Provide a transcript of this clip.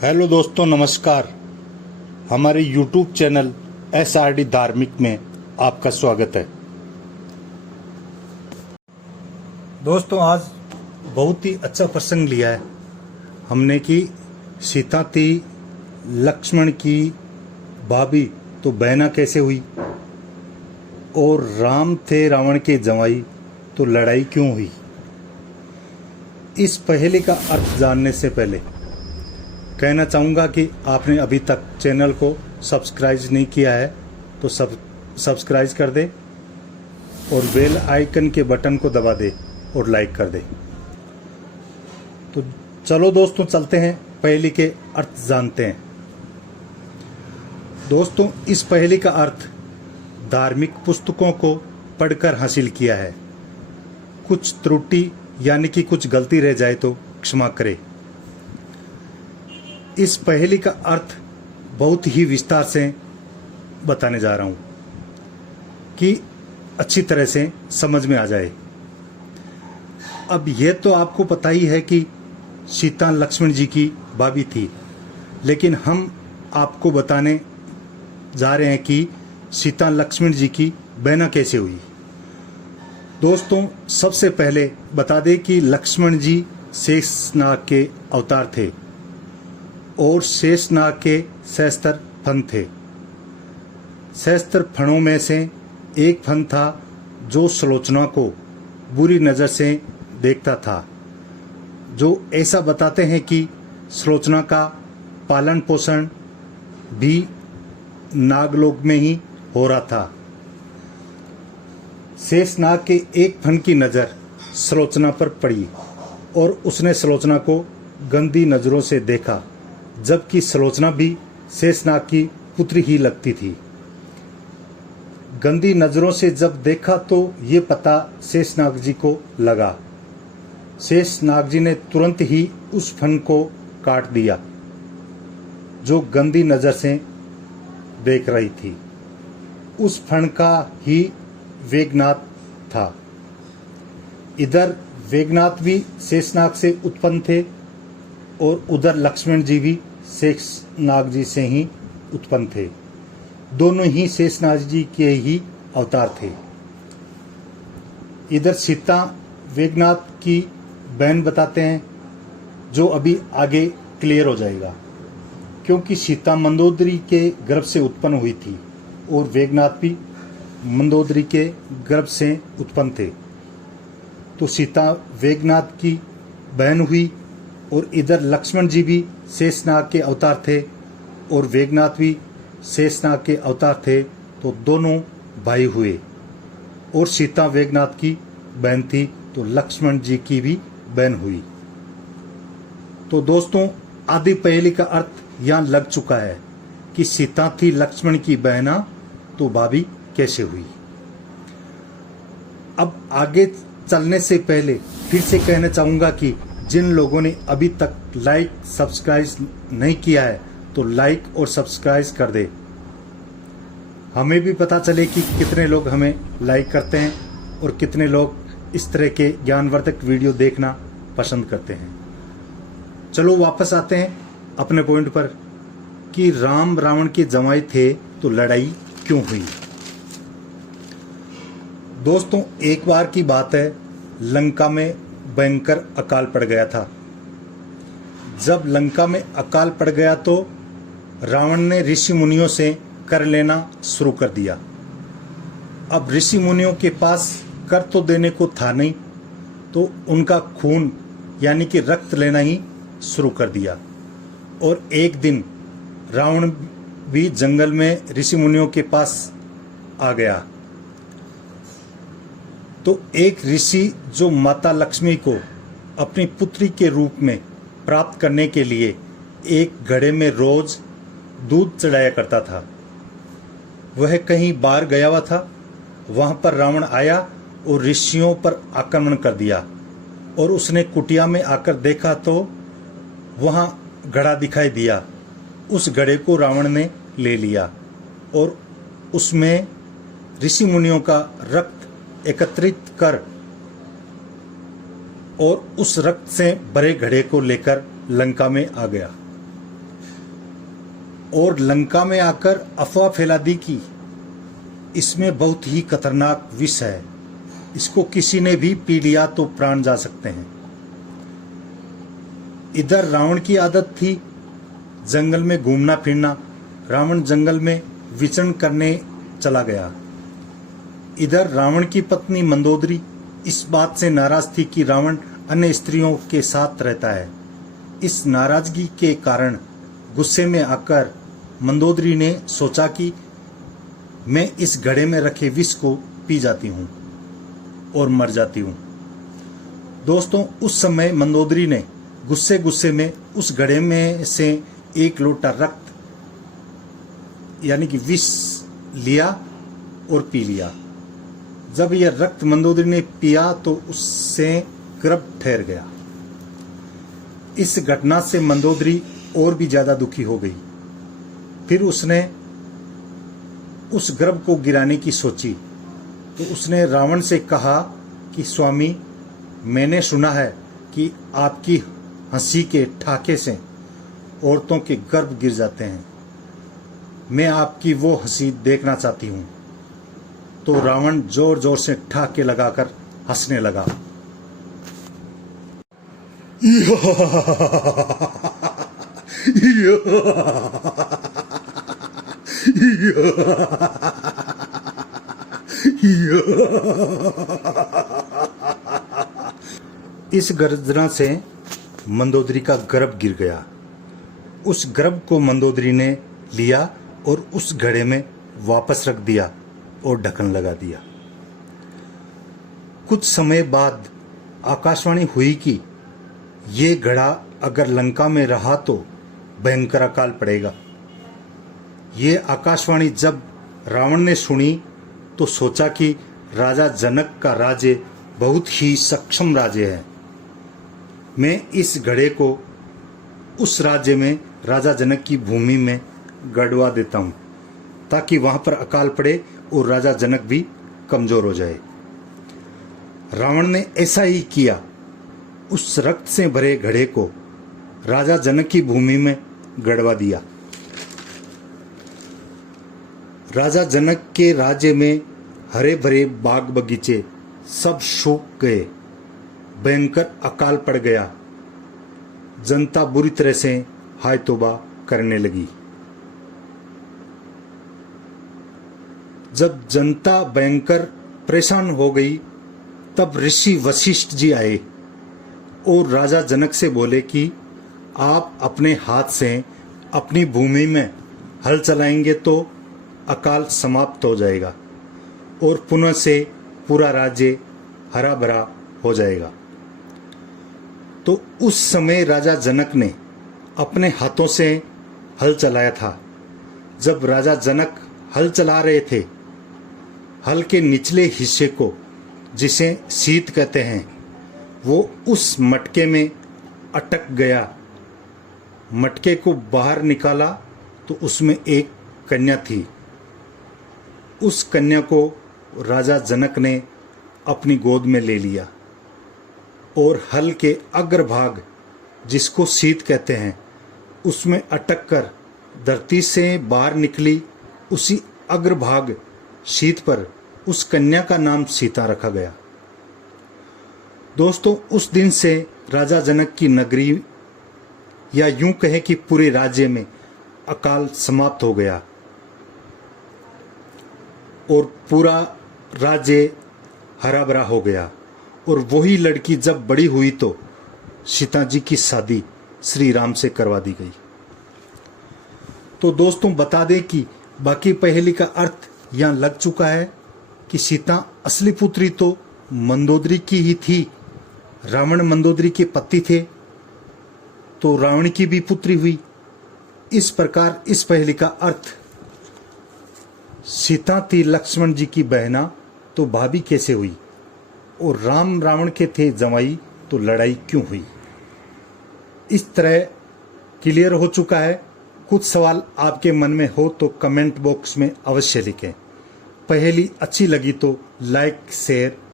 Hello दोस्तों, नमस्कार। हमारे YouTube चैनल SRD धार्मिक में आपका स्वागत है। दोस्तों, आज बहुत ही अच्छा प्रसंग लिया है हमने कि सीता थी लक्ष्मण की भाभी तो बहना कैसे हुई, और राम थे रावण के जवाई तो लड़ाई क्यों हुई। इस पहेली का अर्थ जानने से पहले कहना चाहूँगा कि आपने अभी तक चैनल को सब्सक्राइब नहीं किया है तो सब्सक्राइब कर दे और बेल आइकन के बटन को दबा दे और लाइक कर दे। तो चलो दोस्तों, चलते हैं पहेली के अर्थ जानते हैं। दोस्तों, इस पहेली का अर्थ धार्मिक पुस्तकों को पढ़कर हासिल किया है। कुछ त्रुटि यानी कि कुछ गलती रह जाए तो क्षमा करें। इस पहेली का अर्थ बहुत ही विस्तार से बताने जा रहा हूं कि अच्छी तरह से समझ में आ जाए। अब यह तो आपको पता ही है कि सीता लक्ष्मण जी की भाभी थी, लेकिन हम आपको बताने जा रहे हैं कि सीता लक्ष्मण जी की बहना कैसे हुई। दोस्तों, सबसे पहले बता दें कि लक्ष्मण जी शेषनाग के अवतार थे और शेषनाग के सहस्त्र फण थे। सहस्त्र फणों में से एक फण था जो सुलोचना को बुरी नज़र से देखता था, जो ऐसा बताते हैं कि सुलोचना का पालन पोषण भी नागलोक में ही हो रहा था। शेषनाग के एक फण की नज़र सुलोचना पर पड़ी और उसने सुलोचना को गंदी नज़रों से देखा, जबकि सुलोचना भी शेषनाग की पुत्री ही लगती थी। गंदी नज़रों से जब देखा तो ये पता शेषनाग जी को लगा। शेषनाग जी ने तुरंत ही उस फण को काट दिया जो गंदी नज़र से देख रही थी। उस फण का ही वेगनाथ था। इधर वेगनाथ भी शेषनाग से उत्पन्न थे और उधर लक्ष्मण जी भी शेषनाग जी से ही उत्पन्न थे। दोनों ही शेषनाग जी के ही अवतार थे। इधर सीता वेगनाथ की बहन बताते हैं, जो अभी आगे क्लियर हो जाएगा, क्योंकि सीता मंदोदरी के गर्भ से उत्पन्न हुई थी और वेगनाथ भी मंदोदरी के गर्भ से उत्पन्न थे। तो सीता वेगनाथ की बहन हुई और इधर लक्ष्मण जी भी शेषनाग के अवतार थे और वेगनाथ भी शेषनाग के अवतार थे। तो दोनों भाई हुए और सीता वेगनाथ की बहन थी तो लक्ष्मण जी की भी बहन हुई। तो दोस्तों, आदि पहेली का अर्थ यहाँ लग चुका है कि सीता थी लक्ष्मण की बहना तो भाभी कैसे हुई। अब आगे चलने से पहले फिर से कहना चाहूँगा कि जिन लोगों ने अभी तक लाइक सब्सक्राइब नहीं किया है तो लाइक और सब्सक्राइब कर दे। हमें भी पता चले कि कितने लोग हमें लाइक करते हैं और कितने लोग इस तरह के ज्ञानवर्धक वीडियो देखना पसंद करते हैं। चलो वापस आते हैं अपने पॉइंट पर कि राम रावण के जवाई थे तो लड़ाई क्यों हुई। दोस्तों, एक बार की बात है, लंका में भयंकर अकाल पड़ गया था। जब लंका में अकाल पड़ गया तो रावण ने ऋषि मुनियों से कर लेना शुरू कर दिया। अब ऋषि मुनियों के पास कर तो देने को था नहीं, तो उनका खून यानी कि रक्त लेना ही शुरू कर दिया। और एक दिन रावण भी जंगल में ऋषि मुनियों के पास आ गया। तो एक ऋषि जो माता लक्ष्मी को अपनी पुत्री के रूप में प्राप्त करने के लिए एक घड़े में रोज दूध चढ़ाया करता था, वह कहीं बाहर गया हुआ था। वहां पर रावण आया और ऋषियों पर आक्रमण कर दिया और उसने कुटिया में आकर देखा तो वहां घड़ा दिखाई दिया। उस घड़े को रावण ने ले लिया और उसमें ऋषि मुनियों का रक्त एकत्रित कर और उस रक्त से भरे घड़े को लेकर लंका में आ गया। और लंका में आकर अफवाह फैला दी कि इसमें बहुत ही खतरनाक विष है, इसको किसी ने भी पी लिया तो प्राण जा सकते हैं। इधर रावण की आदत थी जंगल में घूमना फिरना। रावण जंगल में विचरण करने चला गया। इधर रावण की पत्नी मंदोदरी इस बात से नाराज थी कि रावण अन्य स्त्रियों के साथ रहता है। इस नाराजगी के कारण गुस्से में आकर मंदोदरी ने सोचा कि मैं इस घड़े में रखे विष को पी जाती हूँ और मर जाती हूँ। दोस्तों, उस समय मंदोदरी ने गुस्से गुस्से में उस घड़े में से एक लोटा रक्त यानी कि विष लिया और पी लिया। जब यह रक्त मंदोदरी ने पिया तो उससे गर्भ ठहर गया। इस घटना से मंदोदरी और भी ज्यादा दुखी हो गई। फिर उसने उस गर्भ को गिराने की सोची तो उसने रावण से कहा कि स्वामी, मैंने सुना है कि आपकी हंसी के ठाके से औरतों के गर्भ गिर जाते हैं। मैं आपकी वो हंसी देखना चाहती हूँ। तो रावण जोर जोर से ठाके लगाकर हंसने लगा। इस गर्जना से मंदोदरी का गर्भ गिर गया। उस गर्भ को मंदोदरी ने लिया और उस घड़े में वापस रख दिया और ढक्कन लगा दिया। कुछ समय बाद आकाशवाणी हुई कि ये घड़ा अगर लंका में रहा तो भयंकर अकाल पड़ेगा। ये आकाशवाणी जब रावण ने सुनी तो सोचा कि राजा जनक का राज्य बहुत ही सक्षम राज्य है। मैं इस घड़े को उस राज्य में राजा जनक की भूमि में गड़वा देता हूं ताकि वहां पर अकाल पड़े और राजा जनक भी कमजोर हो जाए। रावण ने ऐसा ही किया। उस रक्त से भरे घड़े को राजा जनक की भूमि में गड़वा दिया। राजा जनक के राज्य में हरे भरे बाग बगीचे सब सूख गए। भयंकर अकाल पड़ गया। जनता बुरी तरह से हाय तौबा करने लगी। जब जनता भयंकर परेशान हो गई तब ऋषि वशिष्ठ जी आए और राजा जनक से बोले कि आप अपने हाथ से अपनी भूमि में हल चलाएंगे तो अकाल समाप्त हो जाएगा और पुनः से पूरा राज्य हरा भरा हो जाएगा। तो उस समय राजा जनक ने अपने हाथों से हल चलाया था। जब राजा जनक हल चला रहे थे, हल के निचले हिस्से को, जिसे शीत कहते हैं, वो उस मटके में अटक गया। मटके को बाहर निकाला तो उसमें एक कन्या थी। उस कन्या को राजा जनक ने अपनी गोद में ले लिया और हल के अग्रभाग, जिसको शीत कहते हैं, उसमें अटक कर धरती से बाहर निकली उसी अग्रभाग शीत पर उस कन्या का नाम सीता रखा गया। दोस्तों, उस दिन से राजा जनक की नगरी, या यूं कहें कि पूरे राज्य में अकाल समाप्त हो गया और पूरा राज्य हरा भरा हो गया। और वही लड़की जब बड़ी हुई तो सीता जी की शादी श्री राम से करवा दी गई। तो दोस्तों, बता दें कि बाकी पहेली का अर्थ यहां लग चुका है कि सीता असली पुत्री तो मंदोदरी की ही थी। रावण मंदोदरी के पति थे तो रावण की भी पुत्री हुई। इस प्रकार इस पहेली का अर्थ, सीता थी लक्ष्मण जी की बहना तो भाभी कैसे हुई, और राम रावण के थे जमाई तो लड़ाई क्यों हुई। इस तरह क्लियर हो चुका है। कुछ सवाल आपके मन में हो तो कमेंट बॉक्स में अवश्य लिखें। पहेली अच्छी लगी तो लाइक शेयर